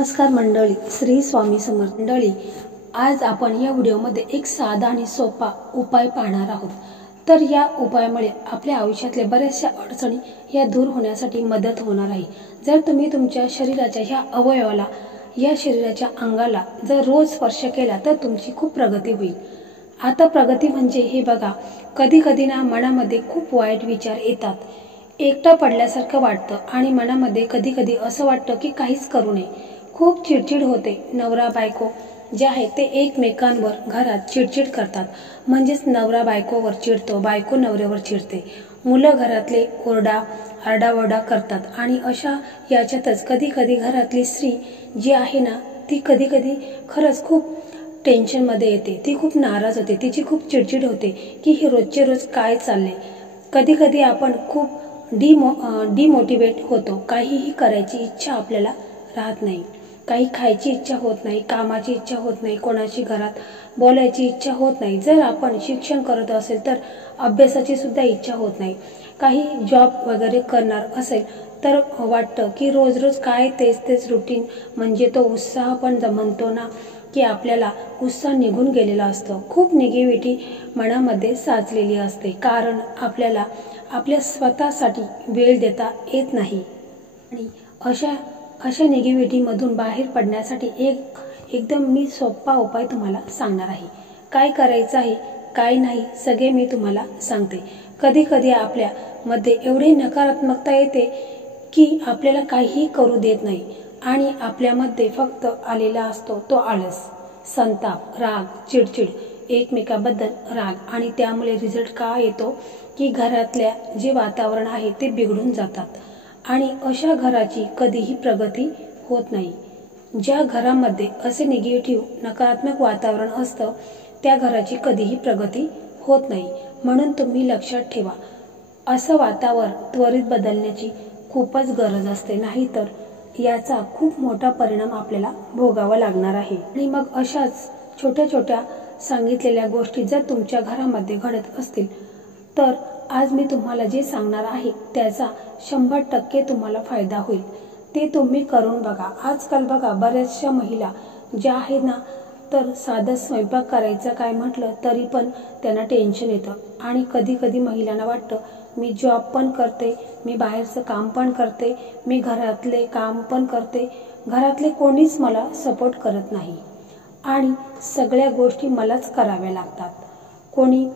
नमस्कार मंडळी, श्री स्वामी समर्थ मंडळी. आज आपण या व्हिडिओमध्ये एक साधा आणि सोपा उपाय पाहणार आहोत. तर या उपायामुळे आपल्या आयुष्यातल्या बऱ्याचशा अडचणी या दूर होण्यासाठी मदत होणार आहे. जर तुम्ही तुमच्या शरीराच्या ह्या अवयवाला, या शरीराच्या अंगाला जर रोज स्पर्श केला तर तुमची खूप प्रगती होईल. आता प्रगती म्हणजे हे बघा, कधी कधी ना मनामध्ये खूप वाईट विचार येतात, एकटा पडल्यासारखं वाटतं आणि मनामध्ये कधी कधी असं वाटतं की काहीच करू नये. खूप चिडचिड होते. नवरा बायको जे आहे ते एकमेकांवर घरात चिडचिड करतात, म्हणजेच नवरा बायकोवर चिडतो, बायको नवऱ्यावर चिडते. मुलं घरातले आरडाओरडा करतात आणि अशा याच्यातच कधी कधी घरातली स्त्री जी आहे ना, ती कधी कधी खरंच खूप टेन्शनमध्ये येते. ती खूप नाराज होते, तिची खूप चिडचिड होते की हे रोजचे रोज काय चालले. कधी कधी आपण खूप डिमोटिवेट होतो. काहीही करायची इच्छा आपल्याला राहत नाही, काही खायची इच्छा होत नाही, कामाची इच्छा होत नाही, कोणाची घरात बोलायची इच्छा होत नाही. जर आपण शिक्षण करत असेल तर अभ्यासाची सुद्धा इच्छा होत नाही. काही जॉब वगैरे करणार असेल तर वाटतं की रोज रोज काय तेच रुटीन. म्हणजे तो उत्साह पण म्हणतो ना की आपल्याला उत्साह निघून गेलेला असतो. खूप निगेटिव्हिटी मनामध्ये साचलेली असते, कारण आपल्याला आपल्या स्वतःसाठी वेळ देता येत नाही. आणि अशा निगेटिव्हिटीमधून बाहेर पडण्यासाठी एकदम मी सोपा उपाय तुम्हाला सांगणार आहे. काय करायचं आहे, काय नाही, सगळे मी तुम्हाला सांगते. कधी कधी आपल्यामध्ये एवढी नकारात्मकता येते की आपल्याला काहीही करू देत नाही आणि आपल्यामध्ये फक्त आलेला असतो तो आळस, संताप, राग, चिडचिड, एकमेकाबद्दल राग. आणि त्यामुळे रिझल्ट काय येतो की घरातल्या जे वातावरण आहे ते बिघडून जातात आणि अशा घराची कधीही प्रगती होत नाही. ज्या घरामध्ये असे निगेटिव्ह नकारात्मक वातावरण असतं त्या घराची कधीही प्रगती होत नाही. म्हणून तुम्ही लक्षात ठेवा, असं वातावरण त्वरित बदलण्याची खूपच गरज असते, नाहीतर याचा खूप मोठा परिणाम आपल्याला भोगावा लागणार आहे. आणि मग अशाच छोट्या छोट्या सांगितलेल्या गोष्टी जर तुमच्या घरामध्ये घडत असतील तर आज मी तुम्हाला जे सांगणार आहे त्याचा 100% तुम्हाला फायदा होईल. ते तुम्ही करून बघा. आजकाल बघा, बऱ्याचशा महिला ज्या आहेत ना, तर साधं स्वयंपाक करायचं काय म्हटलं तरी पण त्यांना टेन्शन येतं. आणि कधी कधी महिलांना वाटतं मी जॉब पण करते, मी बाहेरचं काम पण करते, मी घरातले काम पण करते, घरातले कोणीच मला सपोर्ट करत नाही आणि सगळ्या गोष्टी मलाच कराव्या लागतात. कोणी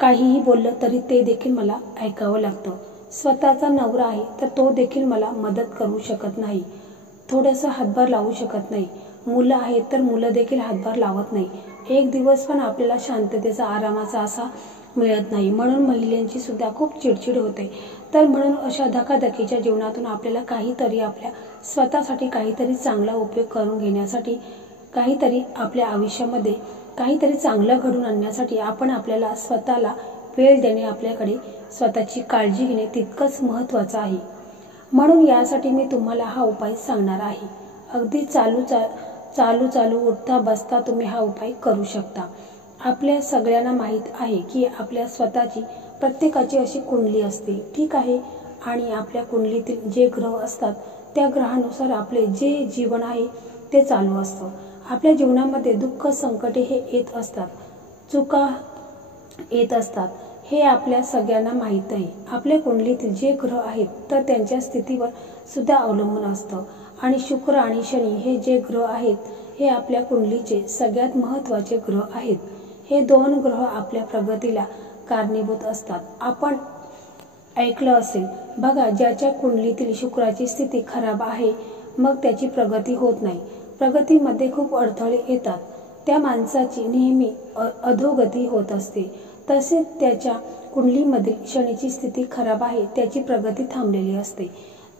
काहीही बोललं तरी ते देखील मला ऐकावं लागतं. स्वतःचा नवरा आहे तर तो देखील मला मदत करू शकत नाही, थोडंसं हातभार लावू शकत नाही. मुलं आहेत तर मुलं देखील हातभार लावत नाही. एक दिवस पण आपल्याला शांततेचा, आरामाचा असा मिळत नाही. म्हणून महिलांची सुद्धा खूप चिडचिड होते. तर म्हणून अशा धकाधकीच्या जीवनातून आपल्याला काहीतरी आपल्या स्वतःसाठी काहीतरी चांगला उपयोग करून घेण्यासाठी, काहीतरी आपल्या आयुष्यामध्ये काहीतरी चांगलं घडून आणण्यासाठी आपण आपल्याला स्वतःला वेळ देणे, आपल्याकडे स्वतःची काळजी घेणे तितकंच महत्त्वाचं आहे. म्हणून यासाठी मी तुम्हाला हा उपाय सांगणार आहे. अगदी चालू उठता बसता तुम्ही हा उपाय करू शकता. आपल्या सगळ्यांना माहीत आहे की आपल्या स्वतःची प्रत्येकाची अशी कुंडली असते, ठीक आहे. आणि आपल्या कुंडलीतील जे ग्रह असतात त्या ग्रहानुसार आपले जे जीवन आहे ते चालू असतं. आपल्या जीवनामध्ये दुःख, संकटे हे येत असतात, चुका येत असतात, हे आपल्या सगळ्यांना माहीत आहे. आपल्या कुंडलीतील जे ग्रह आहेत तर त्यांच्या स्थितीवर सुद्धा अवलंबून असतं. आणि शुक्र आणि शनी हे जे ग्रह आहेत हे आपल्या कुंडलीचे सगळ्यात महत्त्वाचे ग्रह आहेत. हे दोन ग्रह आपल्या प्रगतीला कारणीभूत असतात. आपण ऐकलं असेल बघा, ज्याच्या कुंडलीतील शुक्राची स्थिती खराब आहे मग त्याची प्रगती होत नाही, प्रगतीमध्ये खूप अडथळे येतात, त्या माणसाची नेहमी अधोगती होत असते. तसेच त्याच्या कुंडलीमधील शनीची स्थिती खराब आहे, त्याची प्रगती थांबलेली असते,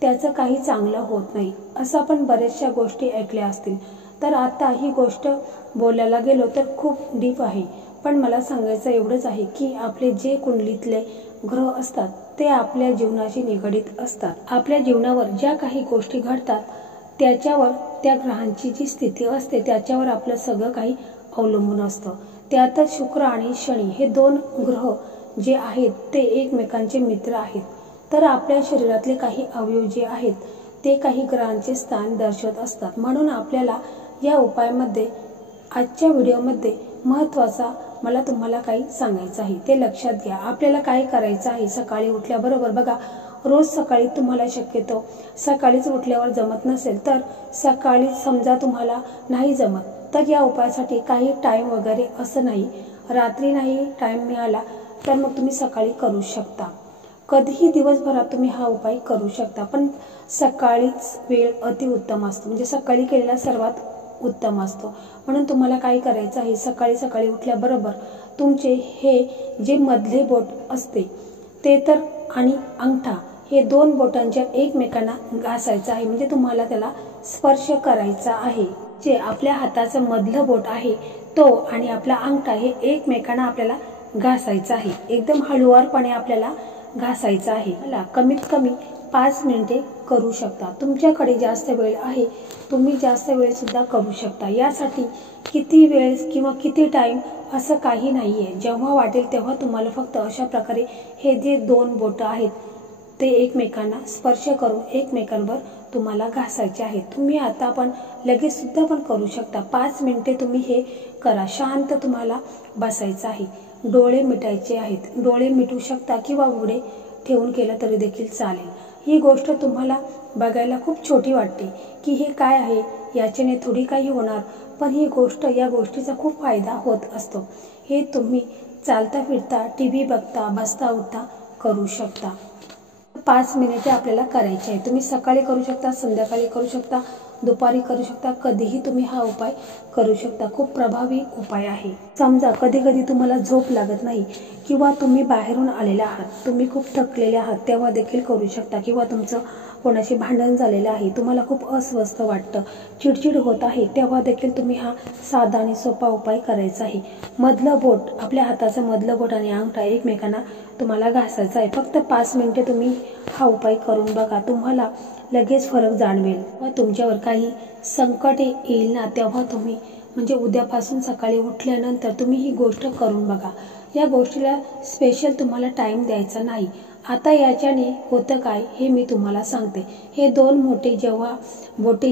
त्याचं काही चांगलं होत नाही. असं आपण बऱ्याचशा गोष्टी ऐकल्या असतील. तर आता ही गोष्ट बोलायला गेलो तर खूप डीप आहे, पण मला सांगायचं एवढंच आहे की आपले जे कुंडलीतले ग्रह असतात ते आपल्या जीवनाशी निगडीत असतात. आपल्या जीवनावर ज्या काही गोष्टी घडतात त्याच्यावर त्या ग्रहांची जी स्थिती असते त्याच्यावर आपलं सगळं काही अवलंबून असतं. त्यातच शुक्र आणि शनी हे दोन ग्रह जे आहेत ते एकमेकांचे मित्र आहेत. तर आपल्या शरीरातले काही अवयव जे आहेत ते काही ग्रहांचे स्थान दर्शवत असतात। म्हणून आपल्याला या उपायामध्ये आजच्या व्हिडिओमध्ये महत्त्वाचा मला तुम्हाला काही सांगायचं आहे ते लक्षात घ्या। आपल्याला काय करायचं आहे, सकाळी उठल्याबरोबर बघा, रोज सकाळी तुम्हाला शक्यतो सकाळीच उठल्यावर जमत नसेल तर सकाळी समजा तुम्हाला नाही जमत तर या उपायासाठी काही टाइम वगैरे असं नाही, रात्री नाही टाइम मिळाला तर मग तुम्ही सकाळी करू शकता। कधीही दिवसभरात तुम्ही हा उपाय करू शकता, पण सकाळीच वेळ अतिउत्तम असतो, म्हणजे सकाळी केलेला सर्वात उत्तम असतो। म्हणून तुम्हाला काय करायचं आहे, सकाळी सकाळी उठल्याबरोबर तुमचे हे जे मधले बोट असते ते तर आणि अंगठा हे दोन बोटांच्या एकमेकांना घासायचं आहे, म्हणजे तुम्हाला त्याला स्पर्श करायचा आहे। जे आपल्या हाताचं मधलं बोट आहे तो आणि आपला अंगठा हे एकमेकांना आपल्याला घासायचं आहे, एकदम हळूवारपणे आपल्याला घासायचं आहे। मला कमीत कमी 5 मिनिटे करू शकता। तुमच्याकडे जास्त वेळ आहे, तुम्ही जास्त वेळ सुद्धा करू शकता। यासाठी किती वेळ किंवा किती टाइम असं काही नाहीये, जेव्हा वाटेल तेव्हा तुम्हाला फक्त अशा प्रकारे हे जे दोन बोट आहेत ते एकमेकांना स्पर्श करून एकमेकांवर तुम्हाला घासायचे आहेत। तुम्ही आता पण लगेच सुद्धा पण करू शकता। 5 मिनिटे तुम्ही हे करा, शांत तुम्हाला बसायचं आहे, डोळे मिटायचे आहेत, डोळे मिटू शकता किंवा उघडे ठेवून केलं तरी देखील चालेल। ही गोष्ट तुम्हाला बघायला खूप छोटी वाटते की हे काय आहे, याच्याने थोडी काही होणार, पण ही गोष्ट या गोष्टीचा खूप फायदा होत असतो। हे तुम्ही चालता फिरता, टीव्ही बघता, बसता उठता करू शकता। 5 मिनिटे आपल्याला करायचे आहे। तुम्ही सकाळी करू शकता, संध्याकाळी करू शकता, दुपारी करू शकता, कधीही तुम्ही हा उपाय करू शकता। खूप प्रभावी उपाय आहे। समजा कधी कधी तुम्हाला झोप लागत नाही किंवा तुम्ही बाहेरून आलेले आहात, तुम्ही खूप थकलेले आहात, तेव्हा देखील करू शकता। किंवा तुमचं कोणाशी भांडण झालेलं आहे, तुम्हाला खूप अस्वस्थ वाटतं, चिडचिड होत आहे, तेव्हा देखील तुम्ही हा साधा आणि सोपा उपाय करायचा आहे। मधलं बोट, आपल्या हाताचं मधलं बोट आणि अंगठा एकमेकांना तुम्हाला घासायचा आहे। फक्त 5 मिनिटे तुम्ही हा उपाय करून बघा, तुम्हाला लगेच फरक जाणवेल। व तुमच्यावर काही संकट येईल ना, तेव्हा तुम्ही म्हणजे उद्यापासून सकाळी उठल्यानंतर तुम्ही ही गोष्ट करून बघा। या गोष्टीला स्पेशल तुम्हाला टाइम द्यायचा नाही। आता याच्याने होतं काय हे मी तुम्हाला सांगते। हे दोन बोटे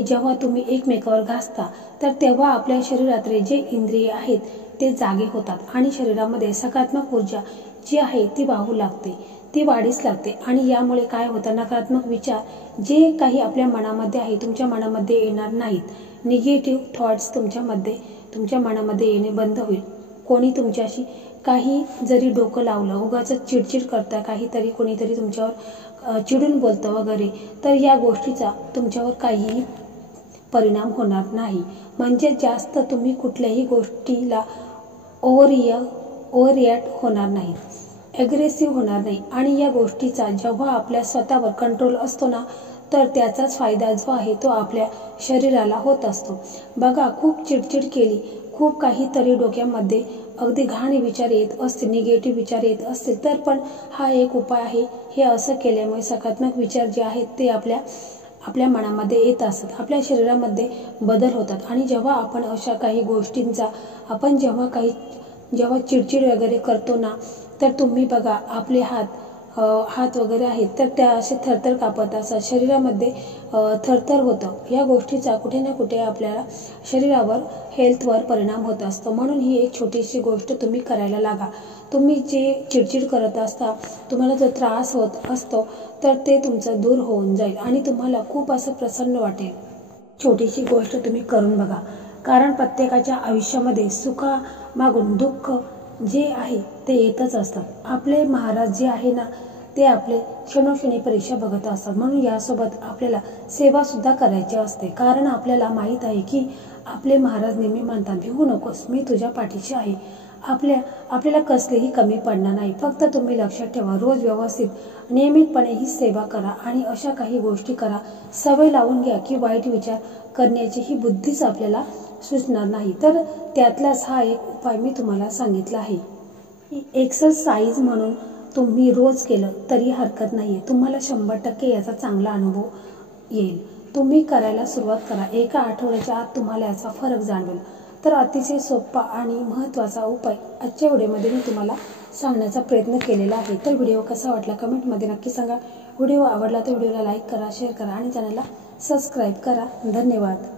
जेव्हा तुम्ही एकमेकावर घासता तर तेव्हा आपल्या शरीरातले जे इंद्रिय आहेत ते जागे होतात आणि शरीरामध्ये सकारात्मक ऊर्जा जी आहे ती वाहू लागते, ती वाढीस लागते। आणि यामुळे काय होतं, नकारात्मक विचार जे काही आपल्या मनामध्ये आहे तुमच्या मनामध्ये येणार नाहीत। निगेटिव्ह थॉट्स तुमच्या मनामध्ये येणे बंद होईल। कोणी तुमच्याशी काही जरी डोकं लावलं, उगाच चिडचिड करता, काहीतरी कोणीतरी तुमच्यावर चिडून बोलतं वगैरे, तर या गोष्टीचा तुमच्यावर काहीही परिणाम होणार नाही। म्हणजे जास्त तुम्ही कुठल्याही गोष्टीला ओव्हर होणार नाही, ॲग्रेसिव्ह होणार नाही। आणि या गोष्टीचा जेव्हा आपल्या स्वतःवर कंट्रोल असतो ना, तर त्याचाच फायदा जो आहे तो आपल्या शरीराला होत असतो। बघा, खूप चिडचिड केली, खूप काहीतरी डोक्यामध्ये अगदी घाण विचार येत असतील, निगेटिव्ह विचार येत असतील, तर पण हा एक उपाय आहे। हे असं केल्यामुळे सकारात्मक विचार जे आहेत ते आपल्या मनामध्ये येत असतात, आपल्या शरीरामध्ये बदल होतात। आणि जेव्हा आपण अशा काही गोष्टींचा आपण जेव्हा चिडचिड वगैरे करतो ना, तर तुम्ही बघा आपले हात वगैरे आहेत तर त्या असे थरथर कापत असतात, शरीरामध्ये थरथर होतं। या गोष्टीचा कुठे ना कुठे आपल्याला शरीरावर, हेल्थवर परिणाम होत असतो। म्हणून ही एक छोटीशी गोष्ट तुम्ही करायला लागा। तुम्ही जे चिडचिड करत असता, तुम्हाला जो त्रास होत असतो तर ते तुमचं दूर होऊन जाईल आणि तुम्हाला खूप असं प्रसन्न वाटेल। छोटीशी गोष्ट तुम्ही करून बघा, कारण प्रत्येकाच्या आयुष्यामध्ये सुखामागून दुःख जे आहे ते येतच असतात। आपले महाराज जे आहे ना, ते आपले क्षणोक्षणी परीक्षा बघत असतात। म्हणून यासोबत आपल्याला सेवा सुद्धा करायची असते, कारण आपल्याला माहीत आहे की आपले महाराज नेहमी म्हणतात, भिवू नकोस, मी तुझ्या पाठीशी आहे। आपल्याला कसलीही कमी पडणार नाही। फक्त तुम्ही लक्षात ठेवा, रोज व्यवस्थित नियमितपणे ही सेवा करा आणि अशा काही गोष्टी करा, सवय लावून घ्या की वाईट विचार करण्याची ही बुद्धीच आपल्याला सुचणार नाही। तर त्यातलाच हा एक उपाय मी तुम्हाला सांगितला आहे। एक्सरसाइज म्हणून तुम्ही रोज केलं तरी हरकत नाही, तुम्हाला 100% याचा चांगला अनुभव येईल। तुम्ही करायला सुरुवात करा, एका आठवड्याच्या आत तुम्हाला याचा फरक जाणवेल। तर अतिशय सोपा आणि महत्त्वाचा उपाय आजच्या व्हिडिओमध्ये मी तुम्हाला सांगण्याचा प्रयत्न केलेला आहे। तर व्हिडिओ कसा वाटला कमेंटमध्ये नक्की सांगा। व्हिडिओ आवडला तर व्हिडिओला लाईक करा, शेअर करा आणि चॅनलला सबस्क्राईब करा. धन्यवाद.